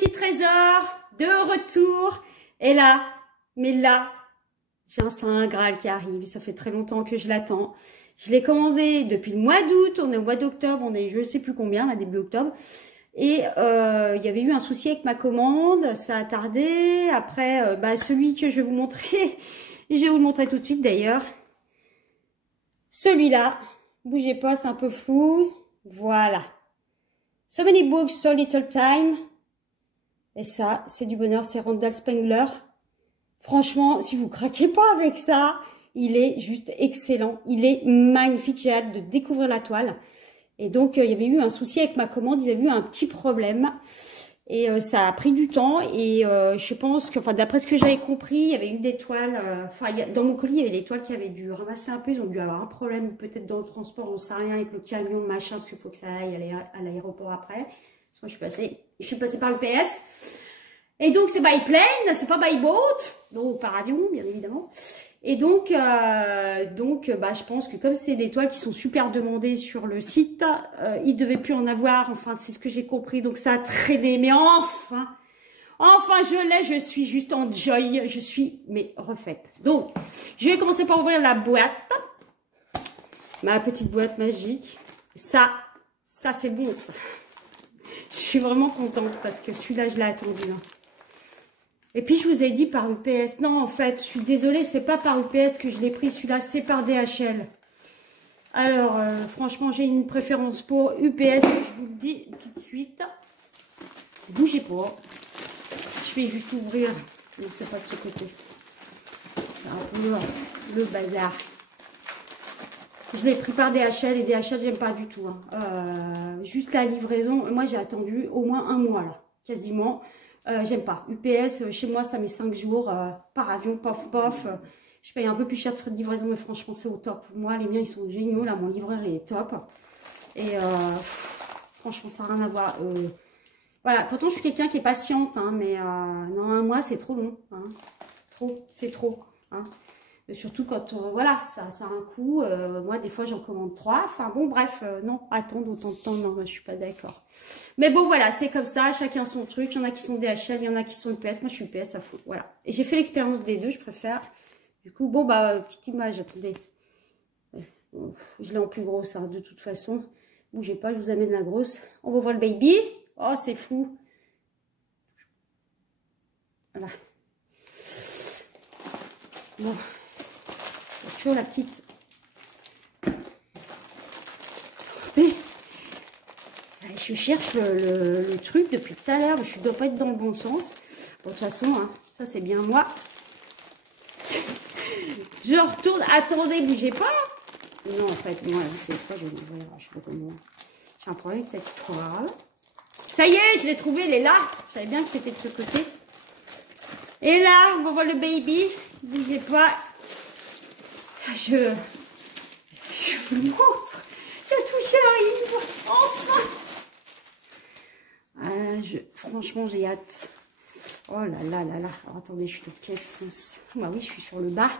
petit trésor, de retour. Et là, mais là, j'ai un Saint Graal qui arrive. Ça fait très longtemps que je l'attends. Je l'ai commandé depuis le mois d'août. On est au mois d'octobre. On est je ne sais plus combien, là, début octobre. Et il y avait eu un souci avec ma commande. Ça a tardé. Après, celui que je vais vous montrer, je vais vous le montrer tout de suite d'ailleurs. Celui-là, bougez pas, c'est un peu flou. Voilà. So many books, so little time. Et ça, c'est du bonheur, c'est Randall Spengler. Franchement, si vous craquez pas avec ça, il est juste excellent. Il est magnifique, j'ai hâte de découvrir la toile. Et donc, il y avait eu un souci avec ma commande, ils avaient eu un petit problème. Et ça a pris du temps. Et je pense que, enfin, d'après ce que j'avais compris, il y avait eu des toiles. Dans mon colis, il y avait des toiles qui avaient dû ramasser un peu. Ils ont dû avoir un problème, peut-être dans le transport, on ne sait rien, avec le camion, le machin, parce qu'il faut que ça aille à l'aéroport après. Parce que moi, je suis passée par le PS. Et donc, c'est by plane, c'est pas by boat. Donc, par avion, bien évidemment. Et donc, je pense que comme c'est des toiles qui sont super demandées sur le site, il devait plus en avoir. Enfin, c'est ce que j'ai compris. Donc, ça a traîné. Mais enfin, je l'ai. Je suis juste en joy. Je suis, mais refaite. Donc, je vais commencer par ouvrir la boîte. Ma petite boîte magique. Ça c'est bon, ça. Je suis vraiment contente parce que celui-là, je l'ai attendu. Hein. Et puis, je vous ai dit par UPS. Non, en fait, je suis désolée, c'est pas par UPS que je l'ai pris. Celui-là, c'est par DHL. Alors, franchement, j'ai une préférence pour UPS. Je vous le dis tout de suite. Bougez pas. Je vais juste ouvrir. Non, c'est pas de ce côté. Alors, le bazar. Je l'ai pris par DHL et DHL, j'aime pas du tout. Hein. Juste la livraison. Moi, j'ai attendu au moins un mois, là. Quasiment. J'aime pas. UPS, chez moi, ça met 5 jours par avion, pof. Je paye un peu plus cher de frais de livraison, mais franchement, c'est au top. Moi, les miens, ils sont géniaux. Là, mon livreur, il est top. Et franchement, ça n'a rien à voir. Voilà. Pourtant, je suis quelqu'un qui est patiente, hein, mais non, un mois, c'est trop long. Hein. C'est trop. Hein. Surtout quand, voilà, ça a un coût. Moi, des fois, j'en commande 3. Enfin, bon, bref, non, attendre autant de temps, non, moi, je suis pas d'accord. Mais bon, voilà, c'est comme ça, chacun son truc. Il y en a qui sont DHL, il y en a qui sont UPS. Moi, je suis UPS à fond, voilà. Et j'ai fait l'expérience des deux, je préfère. Du coup, bon, petite image, attendez. Je l'ai en plus grosse, hein, de toute façon. Bougez pas, je vous amène la grosse. On va voir le baby. Oh, c'est fou. Voilà. Bon. Toujours la petite. Attendez. Je cherche le truc depuis tout à l'heure. Je ne dois pas être dans le bon sens. Bon, de toute façon, hein, ça c'est bien moi. Je retourne. Attendez, bougez pas. Non, en fait, moi, c'est pas joli. Voilà, je sais pas comment. J'ai un problème avec cette toile. Ça y est, je l'ai trouvé. Elle est là. Je savais bien que c'était de ce côté. Et là, on va voir le baby. Bougez pas. Je vous le montre. La touche arrive. Enfin. Franchement, j'ai hâte. Oh là là là là. Alors, attendez, je suis de quel sens? Bah oui, je suis sur le bas.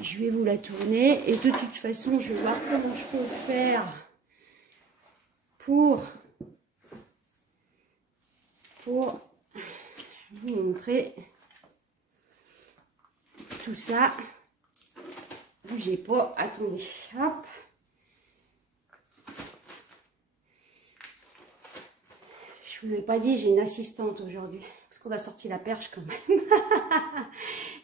Je vais vous la tourner. Et de toute façon, je vais voir comment je peux faire pour vous montrer tout ça. Bougez pas, attendez, hop. Je vous ai pas dit, j'ai une assistante aujourd'hui. Parce qu'on a sorti la perche quand même.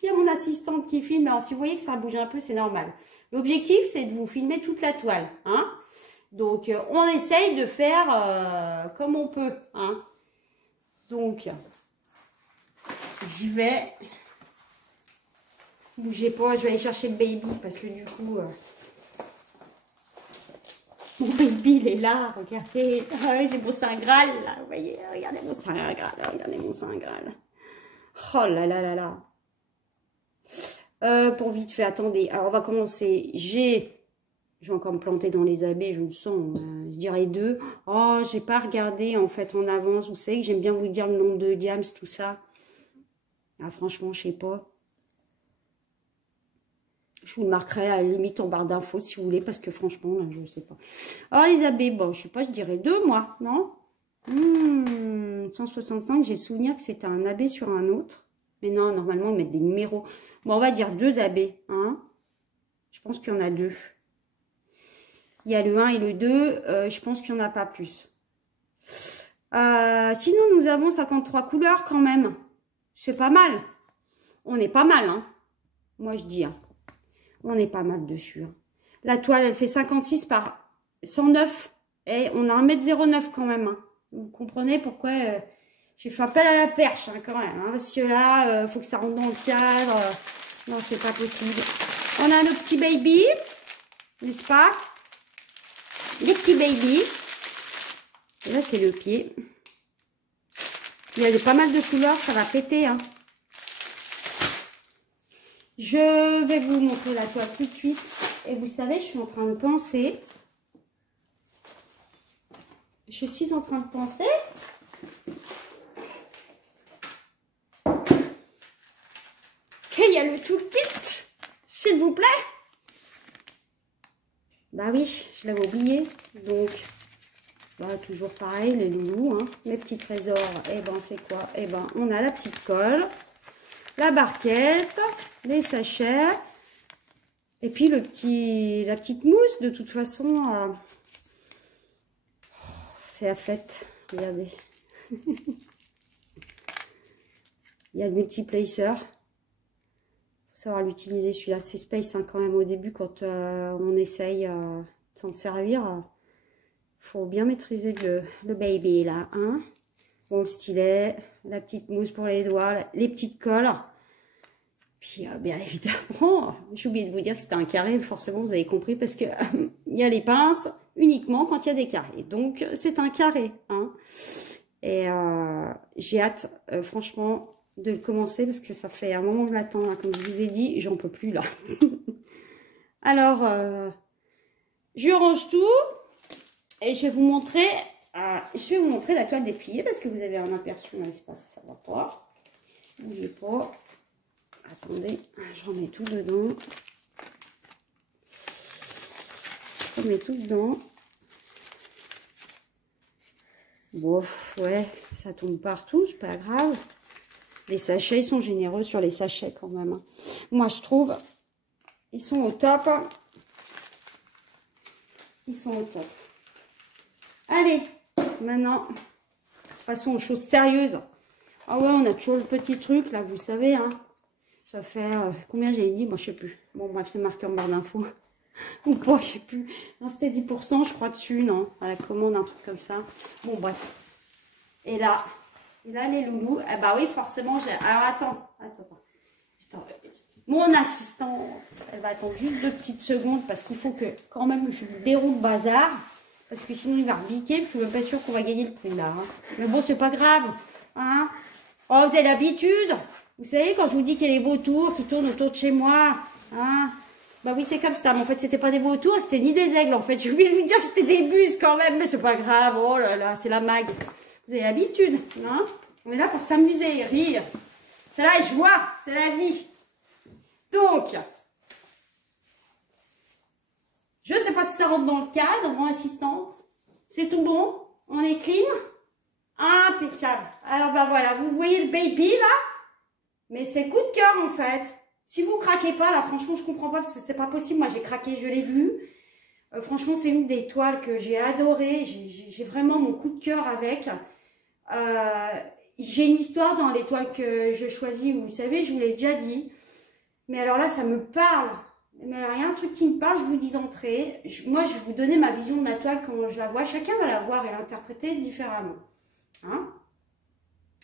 Il y a mon assistante qui filme. Alors si vous voyez que ça bouge un peu, c'est normal. L'objectif, c'est de vous filmer toute la toile. Hein. Donc, on essaye de faire comme on peut. Hein. Donc, j'y vais. Bougez pas, je vais aller chercher le baby parce que du coup, mon baby il est là, regardez. Ah, j'ai mon Saint Graal là, vous voyez, regardez mon Saint Graal, regardez mon Saint Graal. Oh là là là là. Pour vite fait, attendez, alors on va commencer. Je vais encore me planter dans les abeilles, je le sens, je dirais 2. Oh, j'ai pas regardé en fait en avance, vous savez que j'aime bien vous dire le nombre de diams, tout ça. Ah, franchement, je sais pas. Je vous le marquerai à la limite en barre d'infos si vous voulez, parce que franchement, là, je ne sais pas. Alors, les abeilles, bon, je sais pas, je dirais 2, moi, non? 165, j'ai le souvenir que c'était un AB sur un autre. Mais non, normalement, ils mettent des numéros. Bon, on va dire 2 AB. Hein. Je pense qu'il y en a 2. Il y a le 1 et le 2. Je pense qu'il n'y en a pas plus. Sinon, nous avons 53 couleurs quand même. C'est pas mal. On est pas mal, hein. Moi, je dis. Hein. On est pas mal dessus. Hein. La toile, elle fait 56 par 109. Et on a 1,09 m quand même. Hein. Vous comprenez pourquoi j'ai fait appel à la perche hein, quand même. Hein, parce que là, il faut que ça rentre dans le cadre. Non, c'est pas possible. On a nos petits baby. N'est-ce pas? Les petits baby. Et là, c'est le pied. Il y a pas mal de couleurs. Ça va péter. Hein. Je vais vous montrer la toile tout de suite. Et vous savez, je suis en train de penser... qu'il y a le toolkit, s'il vous plaît. Bah oui, je l'avais oublié. Donc, bah, toujours pareil, les loulous, hein. Mes petits trésors, et ben c'est quoi? Et ben on a la petite colle, la barquette, les sachets, et puis la petite mousse. De toute façon, c'est la fête. Regardez. Il y a le multiplacer. Savoir l'utiliser celui-là, c'est space hein, quand même au début quand on essaye de s'en servir. Faut bien maîtriser le baby là. Hein. Bon, le stylet, la petite mousse pour les doigts, les petites colles. Puis bien évidemment, j'ai oublié de vous dire que c'était un carré, forcément vous avez compris parce que il y a les pinces uniquement quand il y a des carrés. Donc c'est un carré. Hein. Et j'ai hâte, franchement, de le commencer parce que ça fait un moment que je l'attends, comme je vous ai dit, j'en peux plus là. Alors, je range tout et je vais vous montrer, la toile dépliée parce que vous avez un aperçu dans l'espace, ça va pas. N'oubliez pas. Attendez, je remets tout dedans. Je remets tout dedans. Bof, ouais, ça tombe partout, c'est pas grave. Les sachets, ils sont généreux sur les sachets quand même. Hein. Moi, je trouve, ils sont au top. Ils sont au top. Allez, maintenant, passons aux choses sérieuses. Ah ouais, on a toujours le petit truc, là, vous savez. Hein. Ça fait, combien j'avais dit? Moi, je sais plus. Bon, bref, c'est marqué en barre d'infos. Ou pas, je sais plus. Non, c'était 10%, je crois, dessus, non? À la commande, un truc comme ça. Bon, bref. Et là, les loulous. Eh bah oui, forcément, j'ai... Alors, attends. Mon assistante, elle va attendre juste 2 petites secondes parce qu'il faut que, quand même, je lui déroule le bazar. Parce que sinon, il va rebiquer. Je suis même pas sûre qu'on va gagner le prix, là. Hein. Mais bon, c'est pas grave. Hein. Oh, vous avez l'habitude. Vous savez, quand je vous dis qu'il y a les vautours qui tournent autour de chez moi. Hein. Bah oui, c'est comme ça. Mais en fait, c'était pas des vautours, c'était ni des aigles. En fait, j'ai oublié de vous dire que c'était des buses quand même. Mais c'est pas grave. Oh là là, c'est la mag. Vous avez l'habitude, hein? On est là pour s'amuser, rire. C'est la joie, c'est la vie. Donc, je ne sais pas si ça rentre dans le cadre, mon assistante. C'est tout bon? On est clean? Impeccable. Alors, bah voilà, vous voyez le baby là? Mais c'est le coup de cœur en fait. Si vous craquez pas, là, franchement, je comprends pas parce que c'est pas possible. Moi, j'ai craqué, je l'ai vu. Franchement, c'est une des toiles que j'ai adorée. J'ai vraiment mon coup de cœur avec. J'ai une histoire dans les toiles que je choisis, vous savez, je vous l'ai déjà dit. Mais alors là, ça me parle. Mais alors, il y a un truc qui me parle, je vous dis d'entrée. Moi, je vais vous donner ma vision de la toile, comment je la vois. Chacun va la voir et l'interpréter différemment. Hein?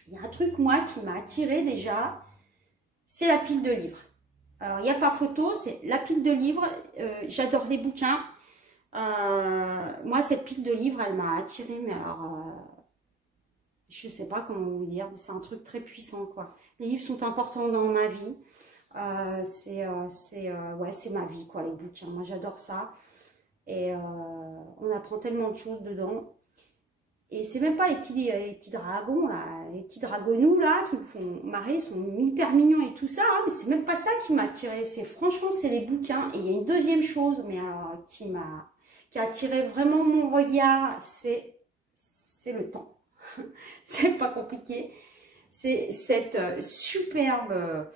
Il y a un truc, moi, qui m'a attirée déjà, c'est la pile de livres. Alors, il n'y a pas photo, c'est la pile de livres. J'adore les bouquins. Moi, cette pile de livres, elle m'a attirée, mais alors... je sais pas comment vous dire, mais c'est un truc très puissant, quoi. Les livres sont importants dans ma vie. Ouais, c'est ma vie, quoi, les bouquins. Moi, j'adore ça. Et on apprend tellement de choses dedans. Et c'est même pas les petits dragons, là, les petits dragonous, là, qui me font marrer, ils sont hyper mignons et tout ça. Hein, mais c'est même pas ça qui m'a attiré. Franchement, c'est les bouquins. Et il y a une deuxième chose, mais qui a attiré vraiment mon regard, c'est le temps. C'est pas compliqué. C'est cette superbe...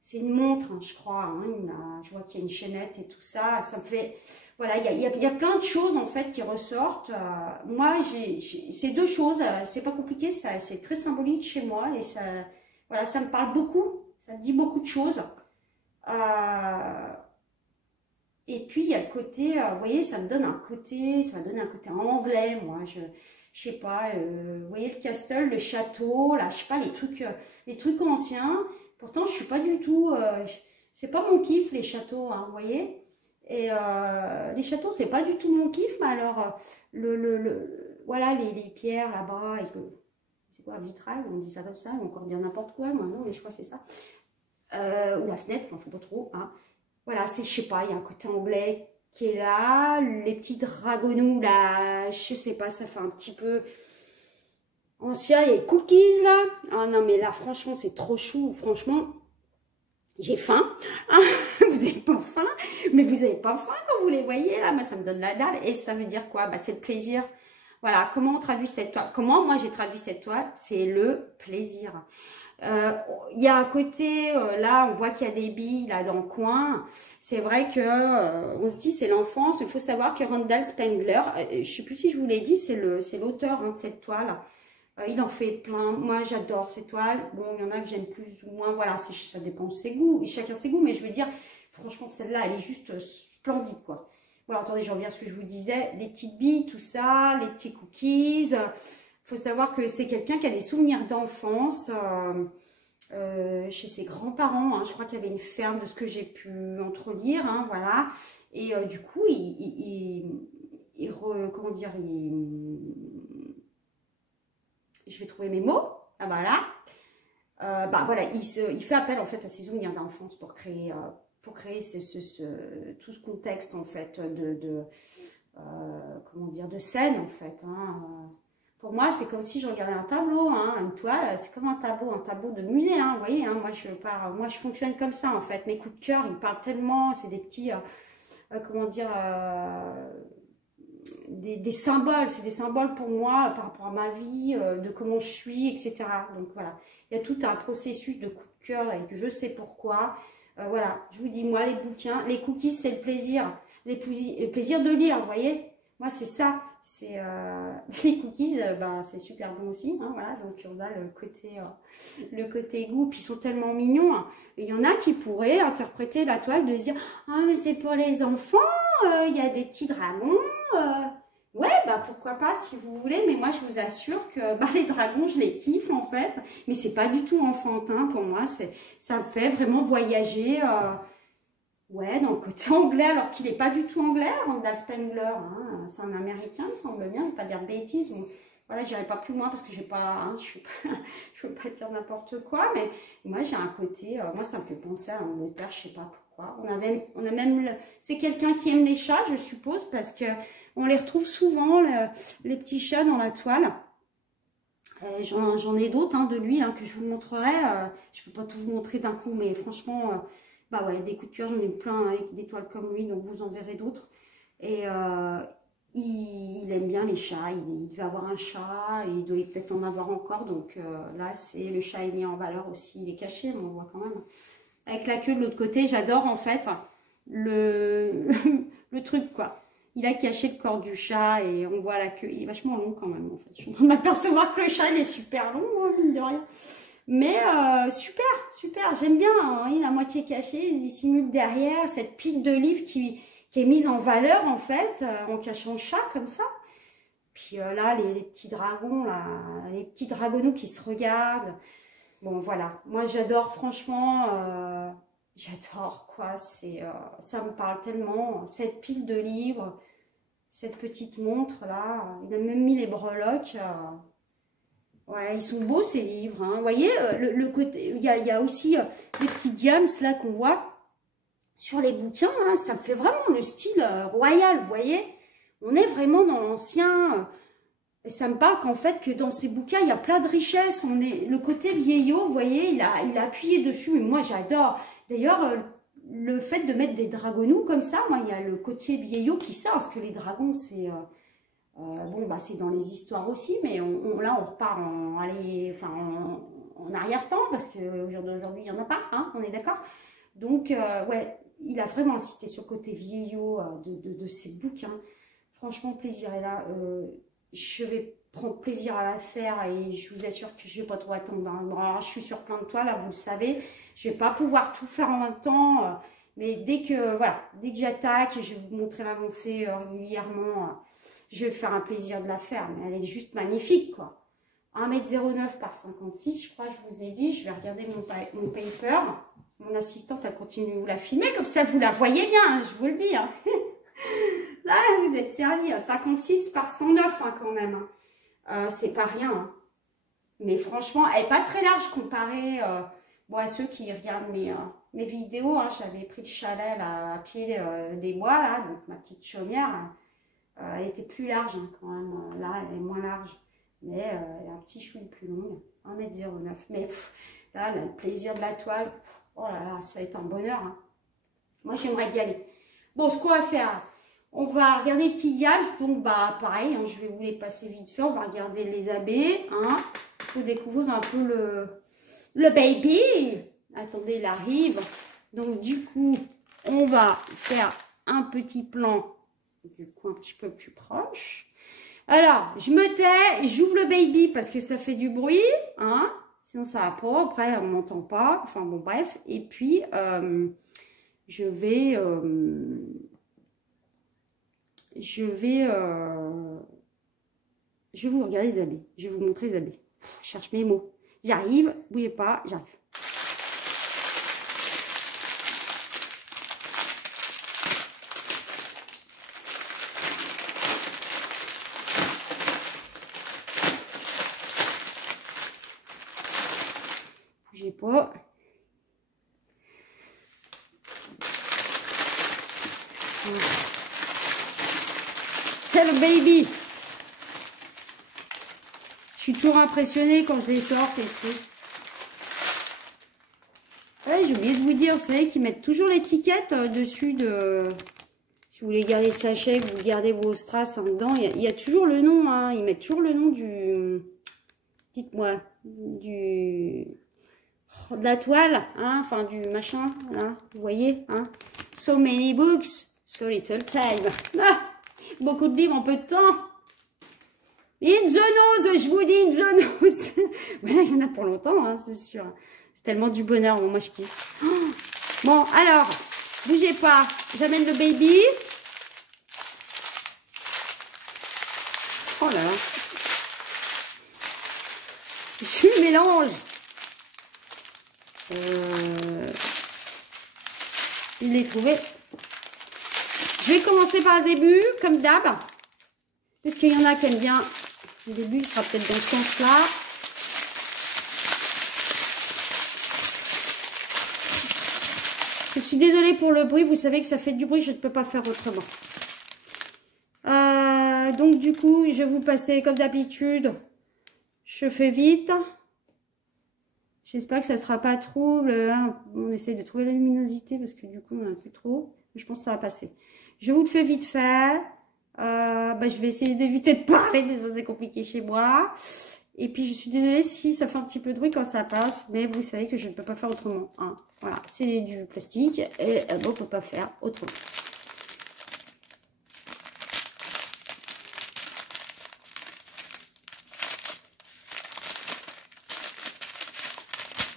C'est une montre, hein, je crois. Hein, je vois qu'il y a une chaînette et tout ça. Ça me fait... Voilà, il y a plein de choses, en fait, qui ressortent. Moi, ces deux choses, c'est pas compliqué. C'est très symbolique chez moi. Et ça, voilà, ça me parle beaucoup. Ça me dit beaucoup de choses. Et puis, il y a le côté... vous voyez, ça me donne un côté... Ça va donner un côté anglais, moi. Je sais pas, vous voyez le castle, le château, là, je sais pas, les trucs anciens. Pourtant, je suis pas du tout, c'est pas mon kiff les châteaux, hein, vous voyez. Et les châteaux, c'est pas du tout mon kiff, mais alors voilà les pierres là-bas, c'est quoi, vitrail, on dit ça comme ça, on va encore dire n'importe quoi, moi non, mais je crois que c'est ça. Ou la fenêtre, enfin, je sais pas trop, hein. Voilà, je sais pas, il y a un côté anglais qui est là, les petits dragonnous là, je sais pas, ça fait un petit peu ancien, il y a les cookies là. Ah non mais là franchement c'est trop chou, franchement j'ai faim. Vous n'avez pas faim, mais vous n'avez pas faim quand vous les voyez là, moi ça me donne la dalle. Et ça veut dire quoi? Bah, c'est le plaisir. Voilà, comment on traduit cette toile? Comment moi j'ai traduit cette toile? C'est le plaisir. Il y a un côté, là on voit qu'il y a des billes là dans le coin. C'est vrai que on se dit c'est l'enfance. Il faut savoir que Randall Spengler, je ne sais plus si je vous l'ai dit, c'est l'auteur hein, de cette toile. Il en fait plein. Moi, j'adore ces toiles. Bon, il y en a que j'aime plus ou moins. Voilà, ça dépend de ses goûts. Chacun ses goûts. Mais je veux dire, franchement, celle-là, elle est juste splendide, quoi. Voilà, attendez, je reviens à ce que je vous disais. Les petites billes, tout ça, les petits cookies. Il faut savoir que c'est quelqu'un qui a des souvenirs d'enfance chez ses grands-parents. Hein. Je crois qu'il y avait une ferme de ce que j'ai pu entrelire. Hein, voilà. Et du coup, comment dire, je vais trouver mes mots, ah bah là, bah voilà, il fait appel en fait à ses souvenirs d'enfance pour créer tout ce contexte en fait comment dire, de scène en fait. Hein. Pour moi, c'est comme si je regardais un tableau, hein, une toile, c'est comme un tableau de musée, hein, vous voyez, hein, moi je fonctionne comme ça en fait, mes coups de cœur, ils parlent tellement, c'est des petits, comment dire, des symboles, c'est des symboles pour moi par rapport à ma vie, de comment je suis, etc. Donc voilà, il y a tout un processus de coup de cœur et que je sais pourquoi. Voilà, je vous dis, moi les bouquins, les cookies c'est le plaisir, le plaisir de lire, vous voyez. Moi c'est ça, c'est les cookies, ben, c'est super bon aussi, hein, voilà. Donc on a le côté goût, puis ils sont tellement mignons. Hein. Il y en a qui pourraient interpréter la toile de se dire, ah mais c'est pour les enfants, il y a des petits dragons. Ouais, bah pourquoi pas si vous voulez, mais moi je vous assure que bah, les dragons je les kiffe en fait, mais c'est pas du tout enfantin pour moi, ça me fait vraiment voyager ouais, dans le côté anglais alors qu'il n'est pas du tout anglais, Randall Spengler, hein, c'est un américain il me semble bien, je ne vais pas dire de bêtises, bon, voilà, j'irai pas plus loin parce que j'ai pas, hein, je veux pas dire n'importe quoi, mais moi j'ai un côté, moi ça me fait penser à l'Angleterre, je sais pas pourquoi. On a même c'est quelqu'un qui aime les chats, je suppose, parce que on les retrouve souvent, les petits chats dans la toile. J'en ai d'autres hein, de lui hein, que je vous montrerai. Je peux pas tout vous montrer d'un coup, mais franchement, bah ouais, des coups de cœur, j'en ai plein avec des toiles comme lui, donc vous en verrez d'autres. Et il aime bien les chats, il devait avoir un chat, et il doit peut-être en avoir encore, donc là, c'est le chat est mis en valeur aussi, il est caché, mais on voit quand même. Avec la queue de l'autre côté, j'adore en fait le truc quoi. Il a caché le corps du chat et on voit la queue. Il est vachement long quand même en fait. Je suis en train de m'apercevoir que le chat il est super long, hein, mine de rien. Mais super, super, j'aime bien. Hein. Il est à moitié caché, il dissimule derrière cette pile de livres qui est mise en valeur en fait, en cachant le chat comme ça. Puis là, les petits dragons, là, les petits dragonnous qui se regardent. Bon, voilà. Moi, j'adore, franchement, j'adore, quoi. Ça me parle tellement. Cette pile de livres, cette petite montre, là. Il a même mis les breloques. Ouais, ils sont beaux, ces livres. Hein. Vous voyez, le côté... Il y a aussi les petits diams, là, qu'on voit sur les bouquins. Hein. Ça me fait vraiment le style royal, vous voyez. On est vraiment dans l'ancien... Et ça me parle qu'en fait, que dans ces bouquins, il y a plein de richesses. Le côté vieillot, vous voyez, il a appuyé dessus. Et moi, j'adore. D'ailleurs, le fait de mettre des dragonnous comme ça, moi, il y a le côté vieillot qui sort. Parce que les dragons, c'est Bon, bah, c'est dans les histoires aussi, mais là, on repart en arrière-temps, parce qu'aujourd'hui, il n'y en a pas, hein, on est d'accord. Donc, ouais, il a vraiment incité sur le côté vieillot de ses bouquins. Franchement, plaisir est là. Je vais prendre plaisir à la faire et je vous assure que je ne vais pas trop attendre. Hein. Bon, alors, je suis sur plein de toiles, là, vous le savez. Je ne vais pas pouvoir tout faire en même temps. Mais dès que j'attaque, je vais vous montrer l'avancée régulièrement. Je vais faire un plaisir de la faire. Mais elle est juste magnifique, quoi. 1,09 m par 56, je crois que je vous ai dit. Je vais regarder mon paper. Mon assistante a continué de vous la filmer. Comme ça, vous la voyez bien, hein, je vous le dis. Hein. Là, vous êtes servi à 56 par 109 hein, quand même. Hein. C'est pas rien. Hein. Mais franchement, elle n'est pas très large comparée à ceux qui regardent mes vidéos. Hein. J'avais pris le chalet là, à pied des bois, là, donc ma petite chaumière. Elle était plus large hein, quand même. Là, elle est moins large. Mais elle a un petit chouille plus long. 1,09 m. Mais là, le plaisir de la toile, oh là là, ça va être un bonheur. Hein. Moi, j'aimerais y aller. Bon, ce qu'on va faire, on va regarder les petits diables. Donc, bah, pareil, hein, je vais vous les passer vite fait. On va regarder les abbés. Hein. Il faut découvrir un peu le baby. Attendez, il arrive. Donc, du coup, on va faire un petit plan, du coup, un petit peu plus proche. Alors, je me tais, j'ouvre le baby parce que ça fait du bruit. Hein. Sinon, ça va pas. Après, on m'entend pas. Enfin, bon, bref. Et puis, je vais vous regarder les habits. Je vais vous montrer les habits. Je cherche mes mots. J'arrive, bougez pas, j'arrive. Bougez pas. Hello baby. Je suis toujours impressionnée quand je les sors, ces trucs. Ouais, j'ai oublié de vous dire, vous savez qu'ils mettent toujours l'étiquette dessus de... Si vous voulez garder le sachet, que vous gardez vos strass en dedans, il y a toujours le nom, hein. Ils mettent toujours le nom du... Dites-moi, de la toile, hein, enfin du machin, hein, vous voyez, hein. So many books, so little time. Ah, beaucoup de livres en peu de temps. In the nose, je vous dis in the nose. Mais là, il y en a pour longtemps, hein, c'est sûr. C'est tellement du bonheur, moi je kiffe. Oh. Bon, alors, bougez pas. J'amène le baby. Oh là là. Je mélange. Il l'ai trouvé. Je vais commencer par le début, comme d'hab. Puisqu'il y en a qui aiment bien. Le début, il sera peut-être dans ce sens-là. Je suis désolée pour le bruit. Vous savez que ça fait du bruit. Je ne peux pas faire autrement. Donc, du coup, je vais vous passer comme d'habitude. Je fais vite. J'espère que ça ne sera pas trop. On essaie de trouver la luminosité parce que du coup, on en a plus trop. Je pense que ça va passer. Je vous le fais vite fait. Je vais essayer d'éviter de parler, mais ça c'est compliqué chez moi. Et puis, je suis désolée si ça fait un petit peu de bruit quand ça passe. Mais vous savez que je ne peux pas faire autrement. Hein. Voilà, c'est du plastique et on ne peut pas faire autrement.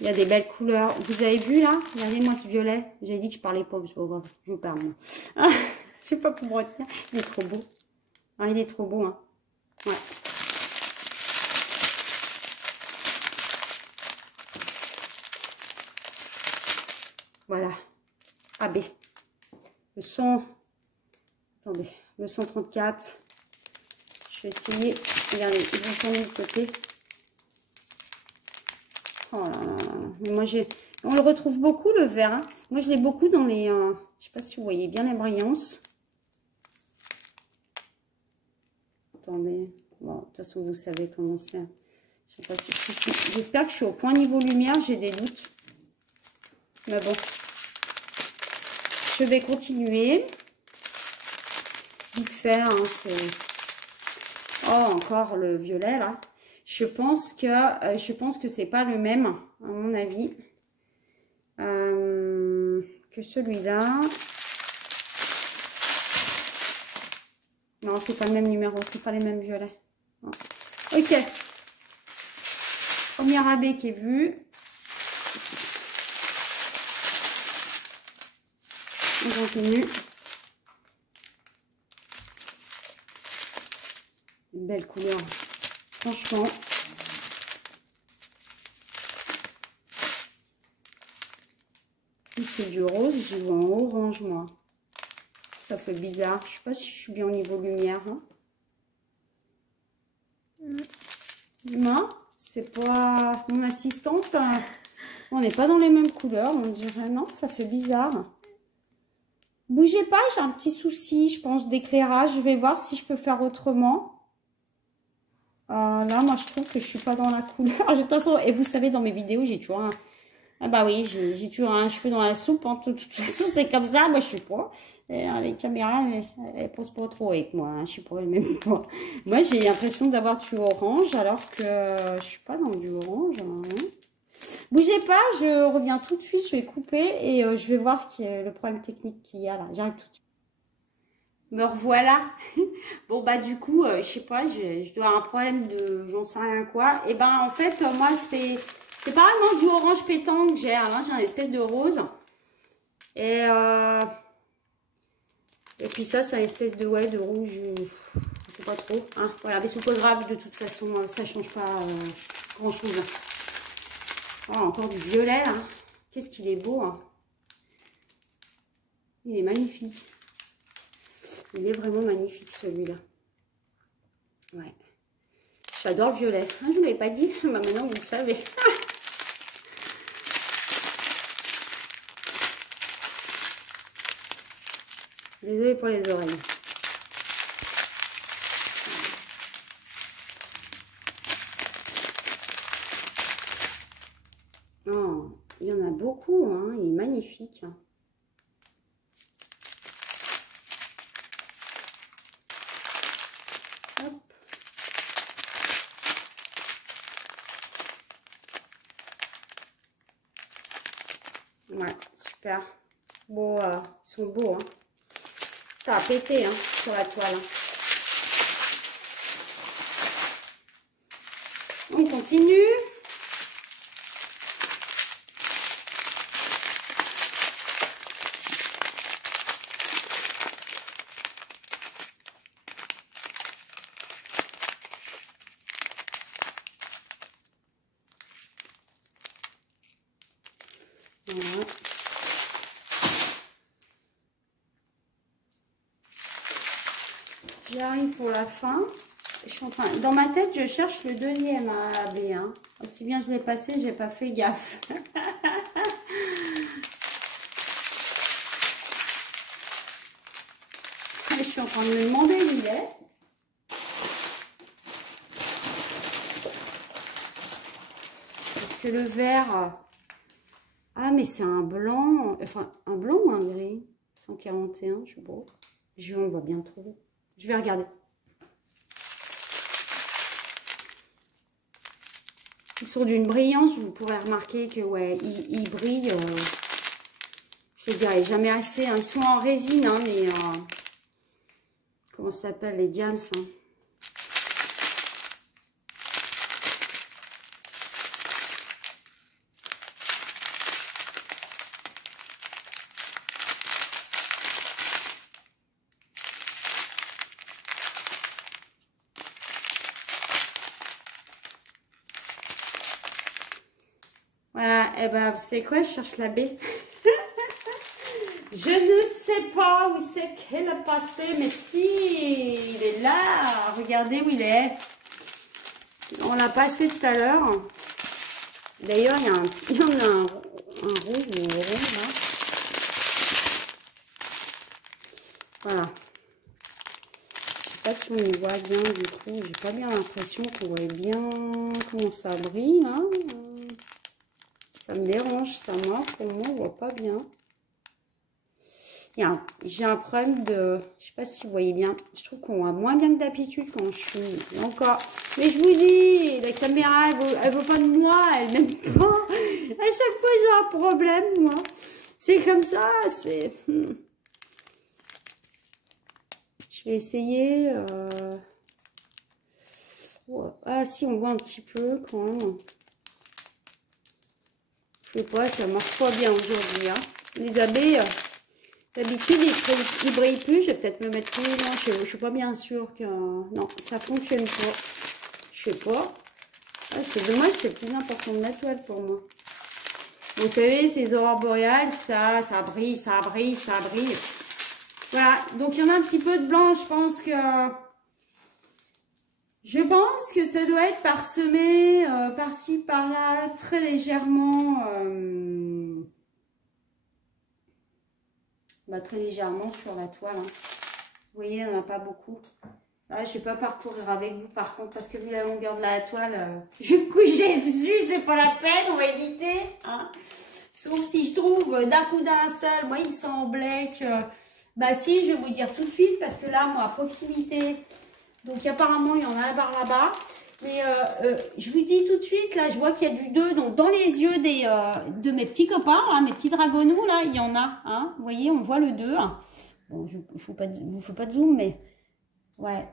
Il y a des belles couleurs. Vous avez vu là? Regardez-moi ce violet. J'avais dit que je parlais pas, c'est pas grave. Je vous parle. Ah, je sais pas pour me retenir. Il est trop beau. Ah, il est trop beau, hein. Ouais. Voilà. AB. Le 100. Attendez. Le 134. Je vais essayer. Regardez, je vais tourner de côté. Oh là là là. Moi, on le retrouve beaucoup, le vert. Hein. Moi, je l'ai beaucoup dans les... je ne sais pas si vous voyez bien la brillance. Attendez. Bon, de toute façon, vous savez comment c'est. Je sais pas si j'espère que je suis au point niveau lumière. J'ai des doutes. Mais bon. Je vais continuer. Vite fait, hein, Oh, encore le violet, là. Je pense que c'est pas le même, à mon avis, que celui-là. Non, c'est pas le même numéro, c'est pas les mêmes violets. Non. Ok. Premier rabais qui est vu. On continue. Une belle couleur. Franchement. C'est du rose, je vois en orange, moi. Ça fait bizarre. Je sais pas si je suis bien au niveau lumière. Hein. Non, c'est pas mon assistante. On n'est pas dans les mêmes couleurs, on dirait. Non, ça fait bizarre. Bougez pas, j'ai un petit souci, je pense, d'éclairage. Je vais voir si je peux faire autrement. Là, moi, je trouve que je suis pas dans la couleur. De toute façon, et vous savez, dans mes vidéos, j'ai toujours un... Ah bah oui, j'ai toujours un cheveu dans la soupe. Hein. De toute façon, c'est comme ça. Moi, je suis pas. Et, les caméras, elles posent pas trop avec moi. Hein. Je suis pas même pas. Moi, j'ai l'impression d'avoir du orange, alors que je suis pas dans du orange. Hein. Bougez pas, je reviens tout de suite. Je vais couper et je vais voir le problème technique qu'il y a là. J'arrive tout de suite. Me revoilà. Bon bah du coup, je sais pas, je dois avoir un problème de j'en sais rien quoi. Et ben en fait, moi c'est pas vraiment du orange pétant que j'ai, hein. J'ai un espèce de rose. Et puis ça, c'est une espèce de ouais de rouge, je sais pas trop. Hein. Voilà, mais c'est pas grave, de toute façon, ça change pas grand chose. Oh, encore du violet là. Qu'est-ce qu'il est beau. Hein. Il est magnifique. Il est vraiment magnifique celui-là. Ouais. J'adore le violet. Ah, je ne vous l'avais pas dit. Bah, maintenant, vous le savez. Désolée pour les oreilles. Oh, il y en a beaucoup. Hein. Il est magnifique. Ouais, super. Bon, ils sont beaux. Hein. Ça a pété hein, sur la toile. On continue. Voilà. J'arrive pour la fin. Je suis en train... Dans ma tête, je cherche le deuxième à B. Hein. Aussi bien je l'ai passé, j'ai pas fait gaffe. Je suis en train de me demander où il est. Parce que le vert... Ah, mais c'est un blanc. Enfin, un blanc ou un gris 141, je sais pas. On va bien trouver. Je vais regarder. Ils sont d'une brillance, vous pourrez remarquer que ouais, ils brillent. Je ne dirais jamais assez. Hein. Ils sont en résine, hein, mais comment ça s'appelle les diams hein. Voilà, et ben vous savez quoi, je cherche la baie. Je ne sais pas où c'est qu'elle a passé, mais si, il est là. Regardez où il est. On l'a passé tout à l'heure. D'ailleurs, il y en a un rouge ou un orange là. Voilà. Je sais pas si on y voit bien du coup. J'ai pas bien l'impression qu'on voit bien comment ça brille là. Ça me dérange, ça moi. Pour moi, on voit pas bien. J'ai un problème de... Je sais pas si vous voyez bien. Je trouve qu'on voit moins bien que d'habitude quand je filme. Encore. Mais je vous dis, la caméra, elle veut pas de moi. Elle m'aime pas. À chaque fois, j'ai un problème, moi. C'est comme ça. C'est... Je vais essayer... Ah, si, on voit un petit peu quand même. Je sais pas, ça marche pas bien aujourd'hui. Hein. Les abeilles, d'habitude, ils brillent plus. Je vais peut-être me mettre plus. Non, je suis pas bien sûre que... Non, ça fonctionne pas. Je sais pas. Ah, c'est dommage, c'est le plus important de la toile pour moi. Vous savez, ces aurores boréales, ça brille, ça brille, ça brille. Voilà, donc il y en a un petit peu de blanc. Je pense que ça doit être parsemé par-ci, par-là, très légèrement. Très légèrement sur la toile. Hein. Vous voyez, il n'y en a pas beaucoup. Là, je ne vais pas parcourir avec vous par contre, parce que vu la longueur de la toile, je vais me coucher dessus, c'est pas la peine, on va éviter. Hein. Sauf si je trouve d'un coup d'un seul, moi il me semblait que... Bah si, je vais vous dire tout de suite, parce que là, moi, à proximité, donc apparemment, il y en a un bar là-bas. Mais je vous dis tout de suite, là, je vois qu'il y a du 2. Donc, dans les yeux de mes petits copains, là, mes petits dragonous, là, il y en a. Hein, vous voyez, on voit le 2. Bon, je ne vous fais pas de zoom, mais... Ouais.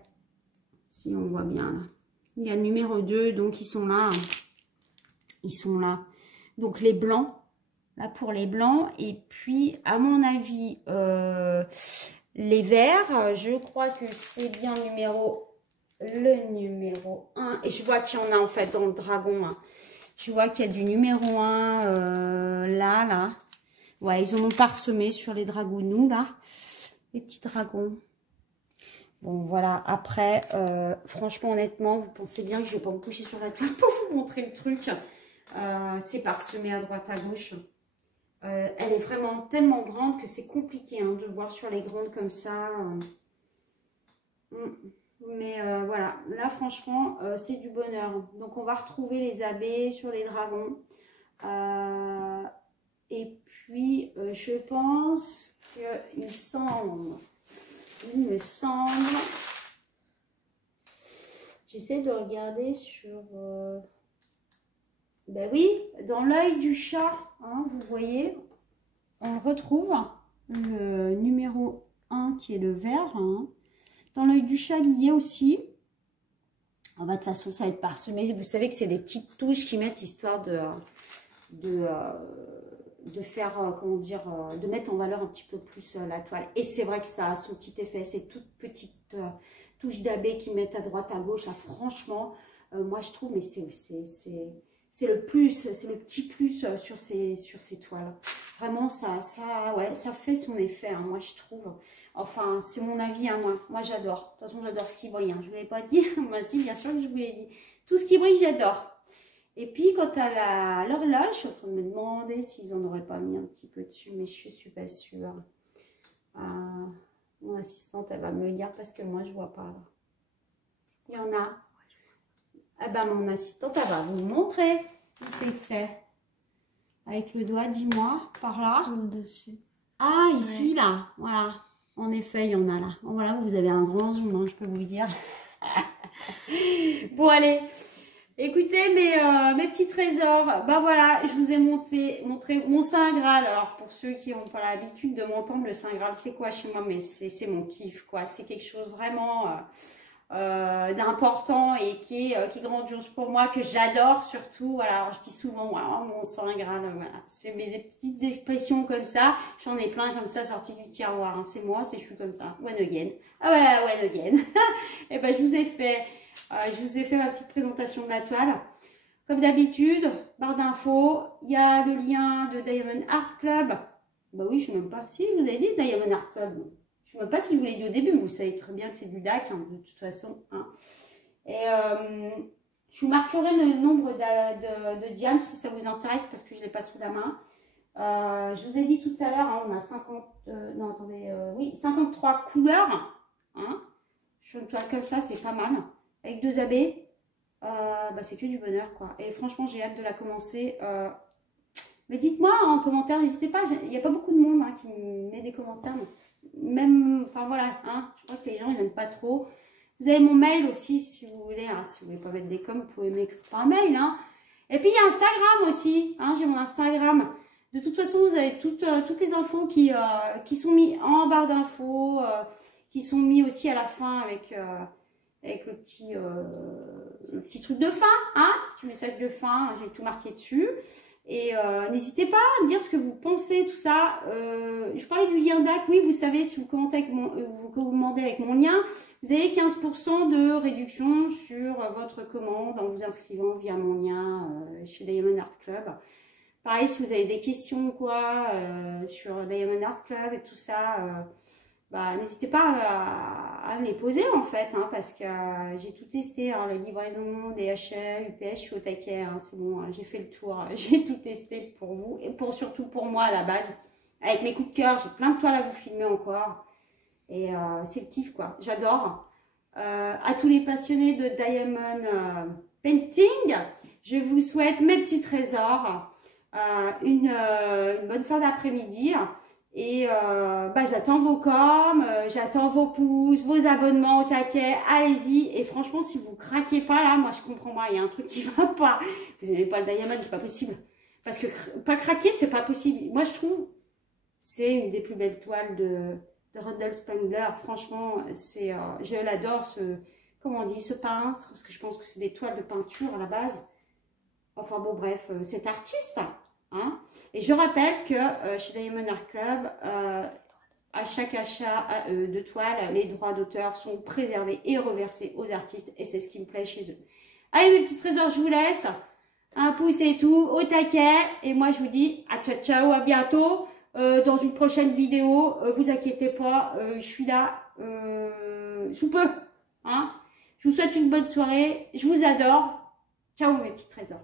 Si, on voit bien, là. Il y a le numéro 2, donc ils sont là. Hein. Ils sont là. Donc, les blancs. Là, pour les blancs. Et puis, à mon avis, les verts, je crois que c'est bien le numéro 1. Et je vois qu'il y en a, en fait, dans le dragon. Hein. Je vois qu'il y a du numéro 1 là. Ouais, ils en ont parsemé sur les dragonous, là. Les petits dragons. Bon, voilà. Après, franchement, honnêtement, vous pensez bien que je ne vais pas me coucher sur la toile pour vous montrer le truc. C'est parsemé à droite, à gauche. Elle est vraiment tellement grande que c'est compliqué hein, de voir sur les grandes comme ça. Mais voilà, là franchement, c'est du bonheur. Donc on va retrouver les abeilles sur les dragons. Et puis, je pense qu'il me semble, j'essaie de regarder sur... Ben oui, dans l'œil du chat, hein, vous voyez, on retrouve le numéro 1 qui est le vert. Hein. Dans l'œil du chat, il y est aussi. De toute façon, ça va être parsemé. Vous savez que c'est des petites touches qu'ils mettent histoire de faire, comment dire, de mettre en valeur un petit peu plus la toile. Et c'est vrai que ça a son petit effet. Ces toutes petites touches d'abeilles qu'ils mettent à droite, à gauche. Là, franchement, moi, je trouve, mais c'est le plus, c'est le petit plus sur ces toiles. Vraiment, ça fait son effet, hein, moi, je trouve. Enfin, c'est mon avis, hein, moi j'adore. De toute façon, j'adore ce qui brille. Hein. Je ne vous l'ai pas dit. Moi, si, bien sûr que je vous l'ai dit. Tout ce qui brille, j'adore. Et puis, quant à l'horloge, je suis en train de me demander s'ils n'en auraient pas mis un petit peu dessus, mais je ne suis pas sûre. Mon assistante, elle va me le dire parce que moi, je ne vois pas. Là. Il y en a. Ah ben, mon assistante, elle va vous le montrer. Où c'est que c'est? Avec le doigt, dis-moi, par là. Dessus. Ah, ici, ouais. Là, voilà. En effet, il y en a là. Bon, voilà, vous avez un grand zoom, hein, je peux vous le dire. Bon, allez. Écoutez, mes petits trésors. Bah voilà, je vous ai montré mon Saint Graal. Alors, pour ceux qui n'ont pas l'habitude de m'entendre, le Saint Graal, c'est quoi chez moi? Mais c'est mon kiff, quoi. C'est quelque chose vraiment... d'important et qui est grandiose pour moi, que j'adore surtout. Voilà, alors je dis souvent, voilà, mon Saint Graal, voilà. C'est mes petites expressions comme ça. J'en ai plein comme ça sortis du tiroir. Hein. C'est moi, je suis comme ça. One again. Ah ouais, one again. Et ben je vous ai fait ma petite présentation de la toile. Comme d'habitude, barre d'infos, il y a le lien de Diamond Art Club. Bah oui, je ne sais même pas. Si, je vous avais dit Diamond Art Club. Je ne sais pas si je vous l'ai dit au début, mais vous savez très bien que c'est du DAC, hein, de toute façon. Hein. Et je vous marquerai le nombre de diams si ça vous intéresse, parce que je ne l'ai pas sous la main. Je vous ai dit tout à l'heure, hein, on a 53 couleurs. Hein. Sur une toile comme ça, c'est pas mal. Avec 2 abeilles, c'est que du bonheur, quoi. Et franchement, j'ai hâte de la commencer. Mais dites-moi en commentaire, n'hésitez pas, il n'y a pas beaucoup de monde hein, qui me met des commentaires. Même, enfin voilà, hein, je crois que les gens ils n'aiment pas trop. Vous avez mon mail aussi si vous voulez, hein, si vous voulez pas mettre des coms, vous pouvez m'écrire par mail. Hein. Et puis il y a Instagram aussi, hein, j'ai mon Instagram. De toute façon, vous avez toutes les infos qui sont mises en barre d'infos, qui sont mises aussi à la fin avec le petit truc de fin, hein, petit message de fin, j'ai tout marqué dessus. Et n'hésitez pas à me dire ce que vous pensez, tout ça. Je parlais du lien DAC, oui, vous savez, si vous commentez avec vous commandez avec mon lien, vous avez 15% de réduction sur votre commande en vous inscrivant via mon lien chez Diamond Art Club. Pareil, si vous avez des questions quoi sur Diamond Art Club et tout ça, bah, n'hésitez pas à me les poser en fait, hein, parce que j'ai tout testé, hein, la livraison, DHL, UPS, je suis au taquet, hein, c'est bon, hein, j'ai fait le tour, j'ai tout testé pour vous et surtout pour moi à la base. Avec mes coups de cœur, j'ai plein de toiles à vous filmer encore et c'est le kiff quoi, j'adore. À tous les passionnés de Diamond Painting, je vous souhaite mes petits trésors, une bonne fin d'après-midi. Et bah, j'attends vos coms, j'attends vos pouces, vos abonnements au taquet, allez-y. Et franchement, si vous craquez pas là, moi je comprends pas, il y a un truc qui va pas. Vous n'aimez pas le diamant, c'est pas possible. Parce que pas craquer, c'est pas possible. Moi je trouve, c'est une des plus belles toiles de Rundle Spengler. Franchement, c'est, je l'adore, comment on dit, ce peintre, parce que je pense que c'est des toiles de peinture à la base. Enfin bon, bref, cet artiste. Hein. Et je rappelle que chez Diamond Art Club, à chaque achat de toile, les droits d'auteur sont préservés et reversés aux artistes et c'est ce qui me plaît chez eux. Allez mes petits trésors, je vous laisse. Un pouce et tout, au taquet. Et moi je vous dis à ciao ciao, à bientôt dans une prochaine vidéo. Vous inquiétez pas, je suis là sous peu. Hein. Je vous souhaite une bonne soirée, je vous adore. Ciao mes petits trésors.